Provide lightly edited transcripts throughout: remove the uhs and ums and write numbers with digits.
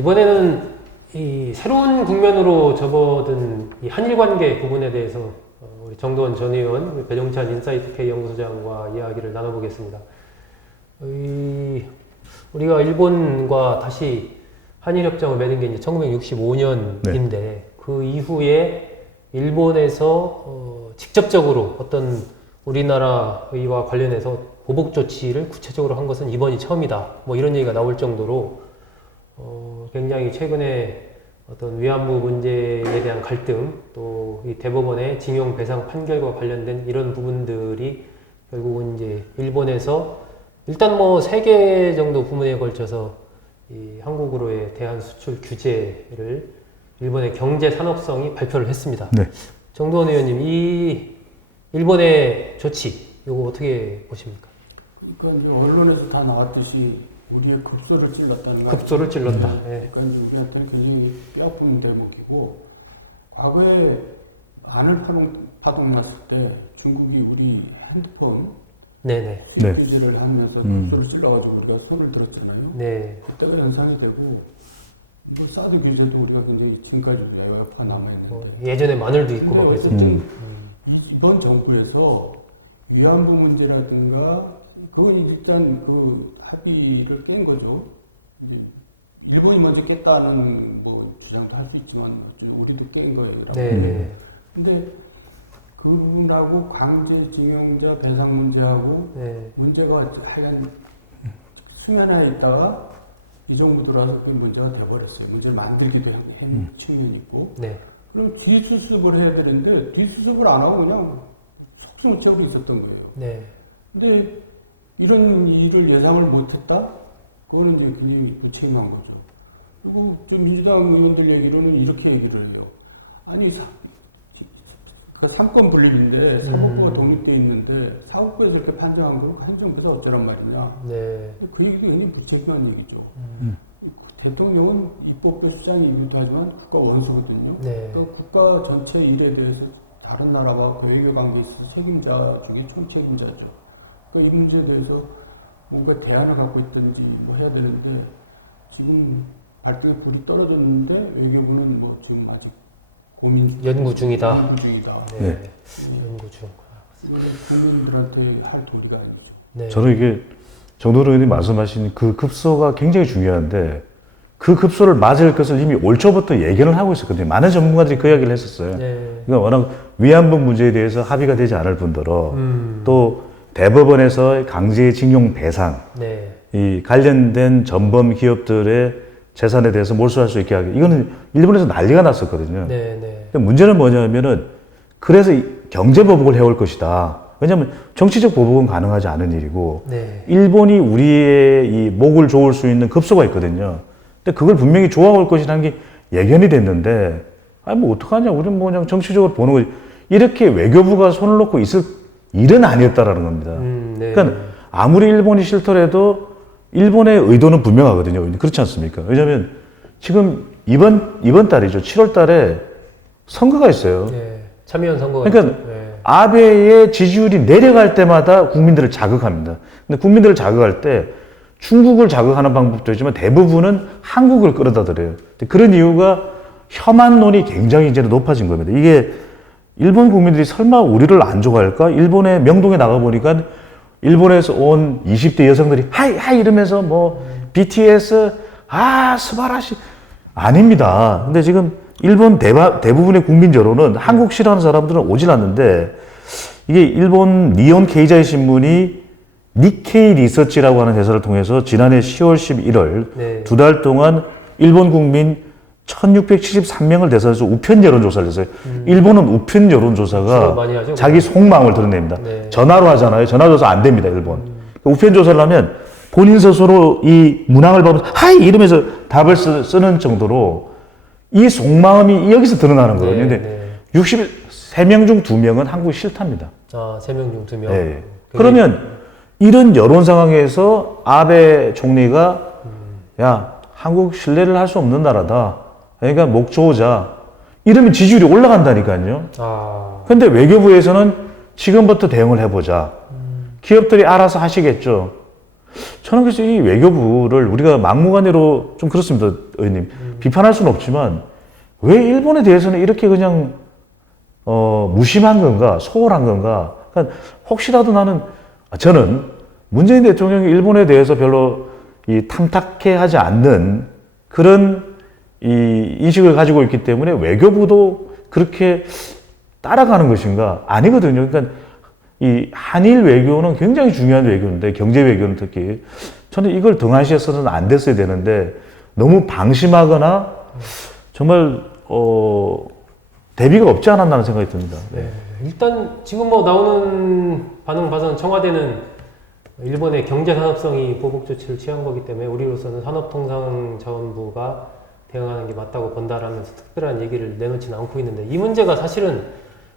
이번에는 이 새로운 국면으로 접어든 이 한일 관계 부분에 대해서 우리 정도원 전 의원, 배종찬 인사이트 K 연구소장과 이야기를 나눠보겠습니다. 우리가 일본과 다시 한일협정을 맺은 게 이제 1965년인데 네. 그 이후에 일본에서 직접적으로 어떤 우리나라와 관련해서 보복 조치를 구체적으로 한 것은 이번이 처음이다. 뭐 이런 얘기가 나올 정도로 굉장히 최근에 어떤 위안부 문제에 대한 갈등, 또 이 대법원의 징용 배상 판결과 관련된 이런 부분들이 결국은 이제 일본에서 일단 뭐 3개 정도 부문에 걸쳐서 이 한국으로의 대한 수출 규제를 일본의 경제 산업성이 발표를 했습니다. 네. 정도원 의원님, 이 일본의 조치, 이거 어떻게 보십니까? 그러니까 언론에서 다 나왔듯이 우리의 급소를 찔렀다는 거. 급소를 찔렀다. 네. 그러니까 우리한테 굉장히 뼈아픈 대목이고, 과거에 안을 파동 났을 때 중국이 우리 핸드폰 네네. 수입 규제를 하면서 급소를 찔러가지고 우리가 손을 들었잖아요. 네. 그때가 연상이 되고, 이거 사드 규제도 우리가 굉장히 지금까지 외화가 남아있는데. 예전에 마늘도 있고 막 그랬었죠. 이번 정부에서 위안부 문제라든가 그건 일단 그 합의를 깬 거죠. 일본이 먼저 깼다는 뭐 주장도 할 수 있지만 우리도 깬 거예요. 네. 근데 그 부분하고 강제징용자 배상 문제하고 네. 문제가 하얀 수면에 있다가 이 정부 들어와서 그 문제가 돼버렸어요. 문제를 만들기도 한 측면이 있고. 네. 그럼 뒤수습을 해야 되는데 뒤수습을 안 하고 그냥 속수무책으로 있었던 거예요. 네. 근데 이런 일을 예상을 못했다? 그거는 이제 굉장히 부책임한 거죠. 그리고 좀 민주당 의원들 얘기로는 이렇게 얘기를 해요. 아니, 그 3권 분립인데 사법부가 독립되어 있는데 사법부에서 이렇게 판정한 거 행정부에서 어쩌란 말이냐. 네. 그 얘기도 굉장히 부책임한 얘기죠. 대통령은 입법부 수장이기도 하지만 국가 원수거든요. 네. 그 국가 전체 일에 대해서 다른 나라와 외교 관계에 있어서 책임자 중에 총책임자죠. 그러니까 이 문제에 대해서 뭔가 대안을 갖고 있든지 뭐 해야 되는데 지금 발등에 불이 떨어졌는데 외교부는 뭐 지금 아직 연구 중이다. 네. 연구 중. 국민들한테 할 도리가 아니죠. 네. 저는 이게 정도원 의원님 말씀하신 그 급소가 굉장히 중요한데 그 급소를 맞을 것을 이미 올 초부터 예견을 하고 있었거든요. 많은 전문가들이 그 이야기를 했었어요. 네. 그러니까 워낙 위안부 문제에 대해서 합의가 되지 않을 뿐더러 또 대법원에서 강제징용 배상, 네. 이 관련된 전범 기업들의 재산에 대해서 몰수할 수 있게 하기. 이거는 일본에서 난리가 났었거든요. 네, 네. 근데 문제는 뭐냐면은 그래서 경제 보복을 해올 것이다. 왜냐하면 정치적 보복은 가능하지 않은 일이고 네. 일본이 우리의 이 목을 조을 수 있는 급소가 있거든요. 근데 그걸 분명히 조아올 것이라는 게 예견이 됐는데 아니 뭐 어떡하냐. 우리는 뭐 그냥 정치적으로 보는 거지. 이렇게 외교부가 손을 놓고 있을 일은 아니었다라는 겁니다. 네. 그러니까 아무리 일본이 싫더라도 일본의 의도는 분명하거든요. 그렇지 않습니까? 왜냐하면 지금 이번 달이죠. 7월 달에 선거가 있어요. 네. 참여연 선거가 그러니까 네. 아베의 지지율이 내려갈 때마다 국민들을 자극합니다. 근데 국민들을 자극할 때 중국을 자극하는 방법도 있지만 대부분은 한국을 끌어다들여요. 그런 이유가 혐한론이 굉장히 이제 높아진 겁니다. 이게 일본 국민들이 설마 우리를 안 좋아할까? 일본의 명동에 나가보니까 일본에서 온 20대 여성들이 하이 이러면서 뭐 BTS 스바라시 아닙니다. 근데 지금 일본 대부분의 국민 여론은 한국 싫어하는 사람들은 오질 않는데 이게 일본 니온 케이자이 신문이 니케이 리서치라고 하는 회사를 통해서 지난해 10월 11월 네. 2달 동안 일본 국민 1673명을 대상해서 우편 여론조사를 했어요. 일본은 우편 여론조사가 자기 속마음을 드러냅니다. 네. 전화로 하잖아요. 전화조사 안 됩니다, 일본. 우편 조사를 하면 본인 스스로 이 문항을 보면서 하이 이러면서 답을 쓰는 정도로 이 속마음이 여기서 드러나는 거거든요. 근데 63명 중 2명은 한국이 싫답니다. 3명 중 2명. 네. 그러면 이런 여론 상황에서 아베 총리가 야, 한국 신뢰를 할 수 없는 나라다. 그러니까 목 조으자. 이러면 지지율이 올라간다니까요. 근데 외교부에서는 지금부터 대응을 해보자. 기업들이 알아서 하시겠죠. 저는 그래서 이 외교부를 우리가 막무가내로 좀 그렇습니다, 의원님. 비판할 수는 없지만 왜 일본에 대해서는 이렇게 그냥 무심한 건가, 소홀한 건가. 그러니까 혹시라도 저는 문재인 대통령이 일본에 대해서 별로 이 탐탁해하지 않는 그런 이 인식을 가지고 있기 때문에 외교부도 그렇게 따라가는 것인가? 아니거든요. 그러니까 이 한일 외교는 굉장히 중요한 외교인데, 경제 외교는 특히 저는 이걸 등한시해서는 안 됐어야 되는데 너무 방심하거나 정말 대비가 없지 않았나는 생각이 듭니다. 네. 일단 지금 뭐 나오는 반응 봐서는 청와대는 일본의 경제산업성이 보복 조치를 취한 거기 때문에 우리로서는 산업통상자원부가 대응하는 게 맞다고 본다라면서 특별한 얘기를 내놓지는 않고 있는데, 이 문제가 사실은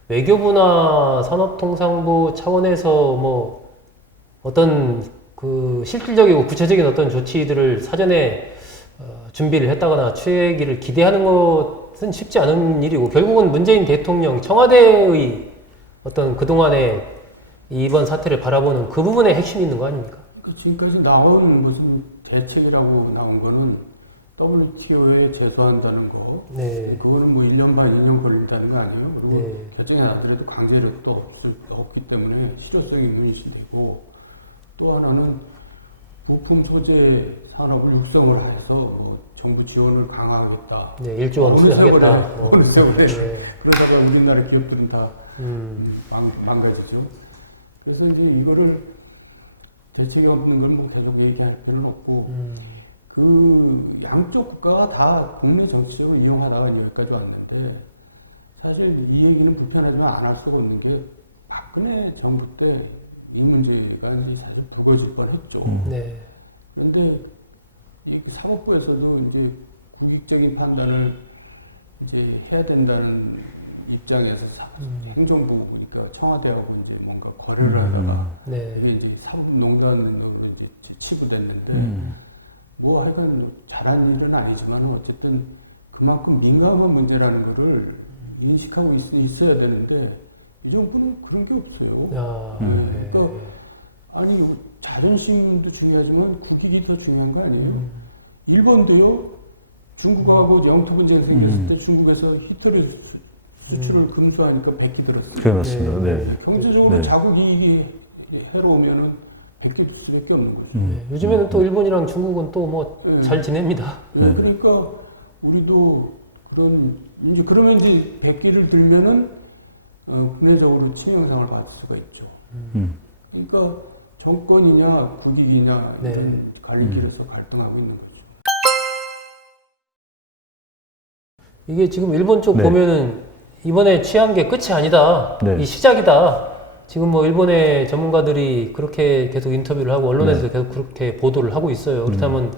외교부나 산업통상부 차원에서 뭐 어떤 그 실질적이고 구체적인 어떤 조치들을 사전에 준비를 했다거나 취하기를 기대하는 것은 쉽지 않은 일이고, 결국은 문재인 대통령 청와대의 어떤 그동안의 이번 사태를 바라보는 그 부분에 핵심이 있는 거 아닙니까? 지금까지 나온 무슨 대책이라고 나온 거는 WTO에 제소한다는 거. 네. 그거는 뭐 1년 반, 2년 걸린다는 거 아니에요? 그리고 네. 결정이 나더라도 강제력도 없기 때문에 실효성이 문제되고, 또 하나는 부품 소재 산업을 육성을 해서 뭐 정부 지원을 강화하겠다. 네, 1조 원 투자하겠다. 어느 세월에. 네. 그러다가 우리나라 기업들은 다 망가지죠. 그래서 이제 이거를 대책이 없는 걸 뭐 계속 얘기할 필요는 없고, 그 양쪽가 다 국내 정치적으로 이용하다가 여기까지 왔는데, 사실 이 얘기는 불편하지만 안 할 수가 없는 게, 박근혜 정부 때 이 문제가 사실 불거질 뻔했죠. 네. 그런데 이 사법부에서도 이제 국익적인 판단을 이제 해야 된다는 입장에서 행정부, 그러니까 청와대하고 이제 뭔가 거래를 하다가 네. 이게 이제 사법농단으로 이제 치부됐는데, 뭐 하여간 잘한 일은 아니지만 어쨌든 그만큼 민감한 문제라는 거를 인식하고 있어야 되는데, 이 정부는 그런 게 없어요. 야, 네. 그러니까 아니 자존심도 중요하지만 국익이 더 중요한 거 아니에요? 일본도요, 중국하고 영토 분쟁 생겼을 때 중국에서 히토리 수출을 금수하니까 백기 들었어요. 그래 맞습니다. 네. 네. 경제적으로 네. 자국 이익이 해로우면은 백기 들 수밖에 없는 거죠. 네. 요즘에는 또 일본이랑 중국은 또 뭐 잘 지냅니다. 네. 그러니까 우리도 그러면 이제 백기를 들면은 국내적으로 치명상을 받을 수가 있죠. 그러니까 정권이냐 국익이냐 네. 갈림길에서 갈등하고 있는 거죠. 이게 지금 일본 쪽 네. 보면은 이번에 취한 게 끝이 아니다. 네. 이 시작이다. 지금 뭐 일본의 전문가들이 그렇게 계속 인터뷰를 하고 언론에서도 계속 그렇게 보도를 하고 있어요. 그렇다면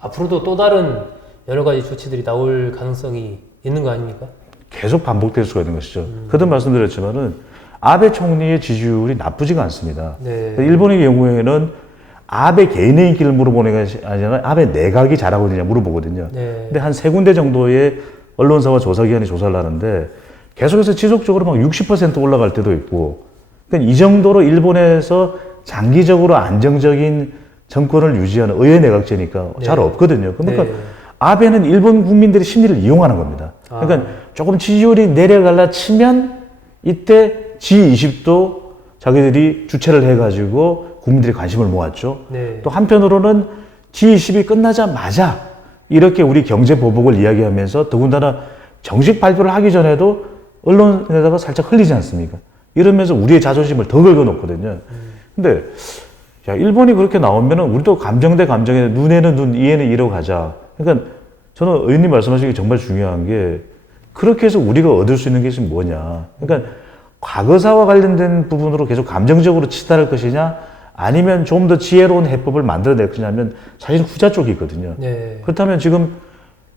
앞으로도 또 다른 여러 가지 조치들이 나올 가능성이 있는 거 아닙니까? 계속 반복될 수가 있는 것이죠. 그도 말씀드렸지만은 아베 총리의 지지율이 나쁘지가 않습니다. 네. 일본의 경우에는 아베 개인의 인기를 물어보는 것이 아니라 아베 내각이 잘하고 있느냐 물어보거든요. 네. 근데 한 세 군데 정도의 언론사와 조사기관이 조사를 하는데 계속해서 지속적으로 막 60% 올라갈 때도 있고, 그러니까 이 정도로 일본에서 장기적으로 안정적인 정권을 유지하는 의회 내각제니까 네. 잘 없거든요. 그러니까 네. 아베는 일본 국민들의 심리를 이용하는 겁니다. 그러니까 조금 지지율이 내려갈라 치면 이때 G20도 자기들이 주최를 해가지고 국민들의 관심을 모았죠. 네. 또 한편으로는 G20이 끝나자마자 이렇게 우리 경제 보복을 이야기하면서 더군다나 정식 발표를 하기 전에도 언론에다가 살짝 흘리지 않습니까? 이러면서 우리의 자존심을 더 긁어놓거든요. 근데 야, 일본이 그렇게 나오면은 우리도 감정 대 감정에 눈에는 눈, 이에는 이로 가자. 그러니까 저는 의원님 말씀하신 게 정말 중요한 게 그렇게 해서 우리가 얻을 수 있는 게 지금 뭐냐. 그러니까 과거사와 관련된 부분으로 계속 감정적으로 치달을 것이냐 아니면 좀 더 지혜로운 해법을 만들어낼 것이냐면 사실 후자 쪽이 있거든요. 네. 그렇다면 지금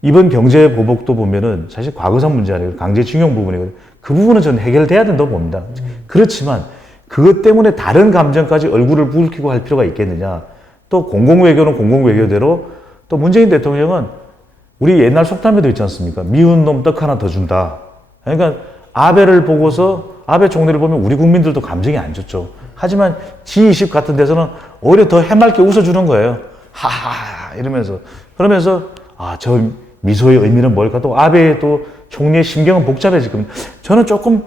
이번 경제 보복도 보면은 사실 과거사 문제 아니고 강제징용 부분이거든요. 그 부분은 저는 해결돼야 된다고 봅니다. 그렇지만 그것 때문에 다른 감정까지 얼굴을 붉히고 할 필요가 있겠느냐. 또 공공외교는 공공외교대로 또 문재인 대통령은 우리 옛날 속담에도 있지 않습니까? 미운 놈 떡 하나 더 준다. 그러니까 아베를 보고서 아베 총리를 보면 우리 국민들도 감정이 안 좋죠. 하지만 G20 같은 데서는 오히려 더 해맑게 웃어주는 거예요. 하하 이러면서. 그러면서 저 미소의 의미는 뭘까? 또 아베의 또 총리의 심경은 복잡해질 겁니다. 저는 조금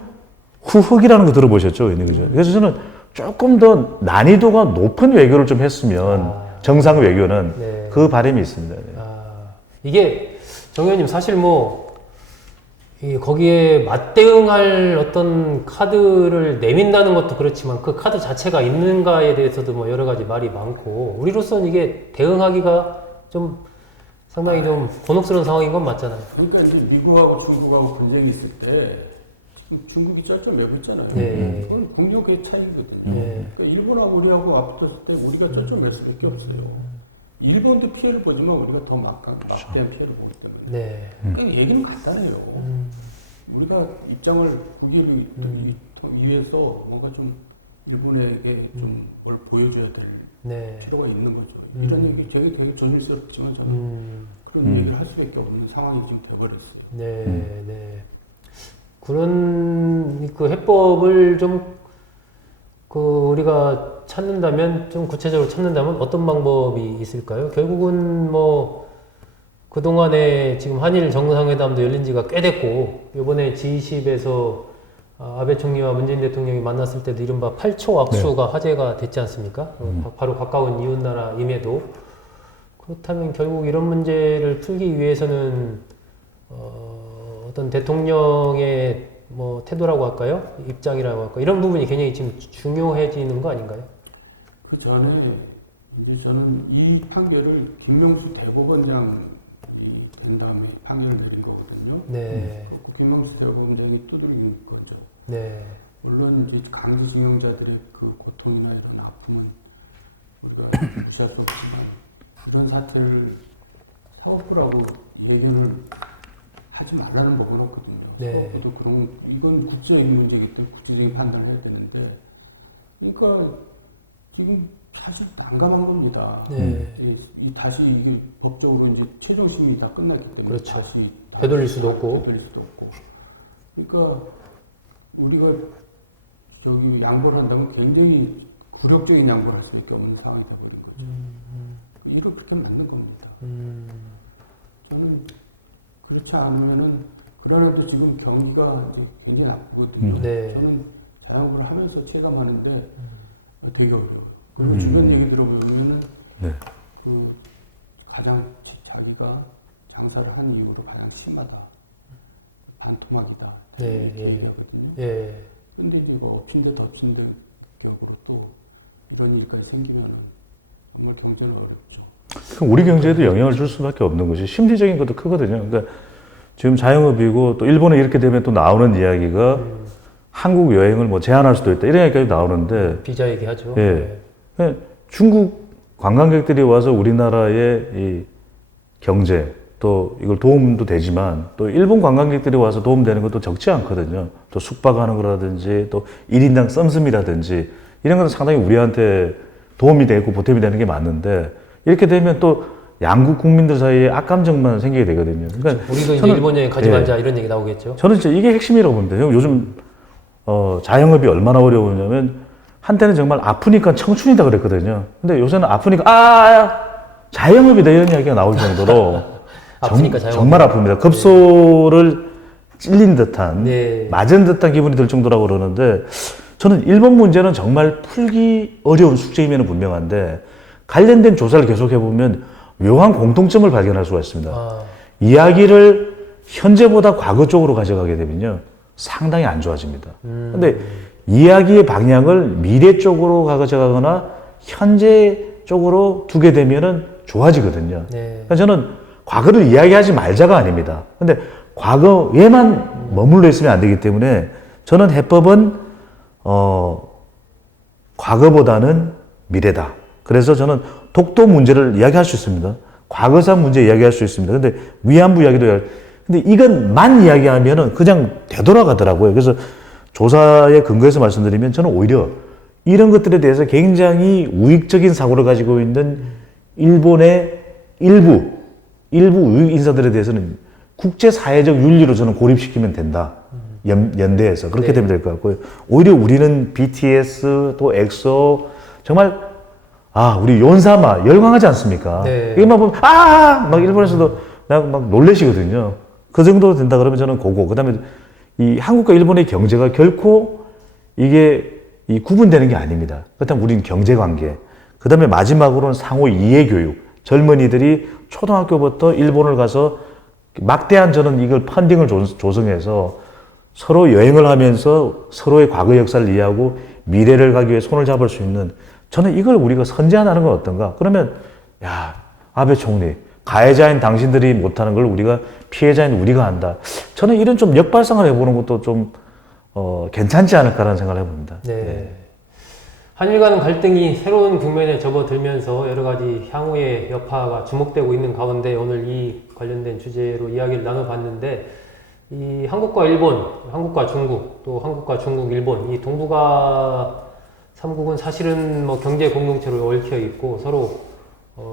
후흑이라는 거 들어보셨죠? 그죠? 그래서 저는 조금 더 난이도가 높은 외교를 좀 했으면 정상 외교는 네. 그 바람이 있습니다. 네. 이게 정 의원님 사실 거기에 맞대응할 어떤 카드를 내민다는 것도 그렇지만 그 카드 자체가 있는가에 대해서도 여러 가지 말이 많고 우리로서는 이게 대응하기가 좀 상당히 좀 곤혹스러운 상황인 건 맞잖아요. 그러니까 이제 미국하고 중국하고 분쟁이 있을 때 중국이 쩔쩔매고 있잖아요. 네. 그건 국력의 차이거든요. 네. 그러니까 일본하고 우리하고 앞붙었을 때 우리가 쩔쩔맬 수밖에 없어요. 일본도 피해를 보지만 우리가 더 막대한 피해를 보기 때문에. 네. 그러니까 얘기는 간단해요. 우리가 입장을 국익을 위해서 뭔가 좀 일본에게 좀 뭘 보여줘야 될 네. 필요가 있는 거죠. 이런 얘기 되게 조심스럽지만 저는 그런 얘기를 할 수밖에 없는 상황이 지금 돼버렸어요. 네, 네. 그런 그 해법을 좀 우리가 찾는다면 좀 구체적으로 찾는다면 어떤 방법이 있을까요? 결국은 그동안에 지금 한일 정상회담도 열린 지가 꽤 됐고 이번에 G20에서 아베 총리와 문재인 대통령이 만났을 때도 이른바 8초 악수가 화제가 됐지 않습니까? 바로 가까운 이웃나라임에도 그렇다면 결국 이런 문제를 풀기 위해서는 어떤 대통령의 태도라고 할까요? 입장이라고 할까요? 이런 부분이 굉장히 지금 중요해지는 거 아닌가요? 그 전에 이제 저는 이 판결을 김명수 대법원장이 된 다음에 판결을 내린 거거든요. 네. 김명수 대법원장이 두들긴 거죠. 네. 물론 이제 강제징용자들의 그 고통이나 이런 아픔은 우리가 주체할 수 없지만 이런 사태를 사법부라고 얘기는 하지 말라는 법은 없거든요. 네. 사법부도 이건 국제적인 문제이기 때문에 국제적인 판단을 해야 되는데 그러니까 지금 사실 난감한 겁니다. 네. 다시 이게 법적으로 이제 최종 심리 다 끝났기 때문에 그렇죠. 다시 되돌릴 수도 없고. 그러니까 우리가 양보를 한다면 굉장히 굴욕적인 양보를 할 수밖에 없는 상황이 되버린 거죠. 이렇게 맞는 겁니다. 저는 그렇지 않으면은 그러나도 지금 경기가 이제 굉장히 나쁘거든요. 네. 저는 자영업을 하면서 체감하는데 되게 어려워요. 그리고 주변 얘기 들어보면은 그 가장 자기가 장사를 한 이후로 가장 심하다. 반토막이다. 네, 이렇게 얘기하거든요. 예. 근데 이제 엎친 데 덮친 데 결국으로 또 이런 일까지 생기면 정말 경제는 어렵죠. 그럼 우리 경제에도 영향을 줄 수밖에 없는 것이 심리적인 것도 크거든요. 그러니까 지금 자영업이고 또 일본에 이렇게 되면 또 나오는 이야기가 한국 여행을 제한할 수도 있다. 이런 이야기까지 나오는데 비자 얘기하죠. 예. 중국 관광객들이 와서 우리나라의 이 경제 또 이걸 도움도 되지만 또 일본 관광객들이 와서 도움되는 것도 적지 않거든요. 또 숙박하는 거라든지 또 1인당 썸씀이라든지 이런 것은 상당히 우리한테 도움이 되고 보탬이 되는 게 맞는데 이렇게 되면 또 양국 국민들 사이에 악감정만 생기게 되거든요. 그러니까 우리도 이제 일본 여행 가지 말자 이런 얘기 나오겠죠. 저는 진짜 이게 핵심이라고 봅니다. 요즘 자영업이 얼마나 어려우냐면 한때는 정말 아프니까 청춘이다 그랬거든요. 근데 요새는 아프니까 자영업이다 이런 이야기가 나올 정도로 아프니까 자영업. 정말 아픕니다. 급소를 찔린 듯한 네. 맞은 듯한 기분이 들 정도라고 그러는데 저는 일본 문제는 정말 풀기 어려운 숙제임에는 분명한데 관련된 조사를 계속해 보면 묘한 공통점을 발견할 수가 있습니다. 이야기를 현재보다 과거 쪽으로 가져가게 되면요 상당히 안 좋아집니다. 근데 이야기의 방향을 미래 쪽으로 가져가거나 현재 쪽으로 두게 되면은 좋아지거든요. 네. 그러니까 저는 과거를 이야기하지 말자가 아닙니다. 근데 과거에만 머물러 있으면 안 되기 때문에 저는 해법은 과거보다는 미래다. 그래서 저는 독도 문제를 이야기할 수 있습니다. 과거사 문제 이야기할 수 있습니다. 근데 위안부 이야기도 근데 이것만 이야기하면은 그냥 되돌아가더라고요. 그래서 조사에 근거해서 말씀드리면 저는 오히려 이런 것들에 대해서 굉장히 우익적인 사고를 가지고 있는 일본의 일부 우익 인사들에 대해서는 국제사회적 윤리로 저는 고립시키면 된다. 연대해서 그렇게 네. 되면 될 것 같고요. 오히려 우리는 BTS 또 엑소 정말 우리 연사마 열광하지 않습니까? 네. 이것만 보면 막 일본에서도 막 놀래시거든요. 그 정도 된다 그러면 저는 그거. 그다음에 이 한국과 일본의 경제가 결코 이게 이 구분되는 게 아닙니다. 그렇다면 우리는 경제 관계. 그다음에 마지막으로는 상호 이해 교육. 젊은이들이 초등학교부터 일본을 가서 막대한 저는 이걸 펀딩을 조성해서 서로 여행을 하면서 서로의 과거 역사를 이해하고 미래를 가기 위해 손을 잡을 수 있는 저는 이걸 우리가 선제하는 건 어떤가? 그러면 아베 총리 가해자인 당신들이 못하는 걸 우리가 피해자인 우리가 한다. 저는 이런 좀 역발상을 해보는 것도 좀 괜찮지 않을까라는 생각을 해봅니다. 네. 한일 간 갈등이 새로운 국면에 접어들면서 여러 가지 향후의 여파가 주목되고 있는 가운데 오늘 이 관련된 주제로 이야기를 나눠봤는데 이 한국과 일본, 한국과 중국, 또 한국과 중국, 일본 이 동북아 3국은 사실은 뭐 경제 공동체로 얽혀 있고 서로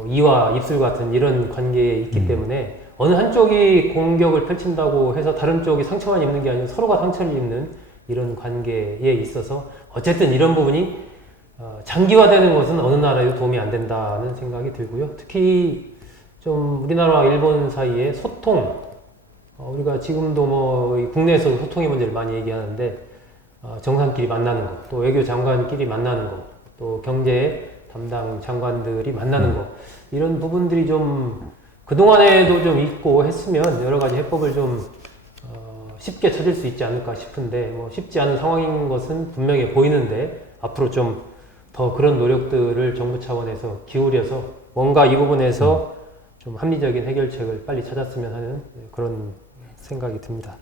이와 입술 같은 이런 관계에 있기 때문에 어느 한쪽이 공격을 펼친다고 해서 다른 쪽이 상처만 입는 게 아니고 서로가 상처를 입는 이런 관계에 있어서 어쨌든 이런 부분이 장기화되는 것은 어느 나라에도 도움이 안 된다는 생각이 들고요. 특히 좀 우리나라와 일본 사이의 소통, 우리가 지금도 뭐 국내에서도 소통의 문제를 많이 얘기하는데 정상끼리 만나는 것, 또 외교 장관끼리 만나는 것, 또 경제 담당 장관들이 만나는 것 이런 부분들이 좀 그동안에도 좀 있고 했으면 여러 가지 해법을 좀 쉽게 찾을 수 있지 않을까 싶은데 뭐 쉽지 않은 상황인 것은 분명히 보이는데 앞으로 좀 더 그런 노력들을 정부 차원에서 기울여서 뭔가 이 부분에서 좀 합리적인 해결책을 빨리 찾았으면 하는 그런 생각이 듭니다.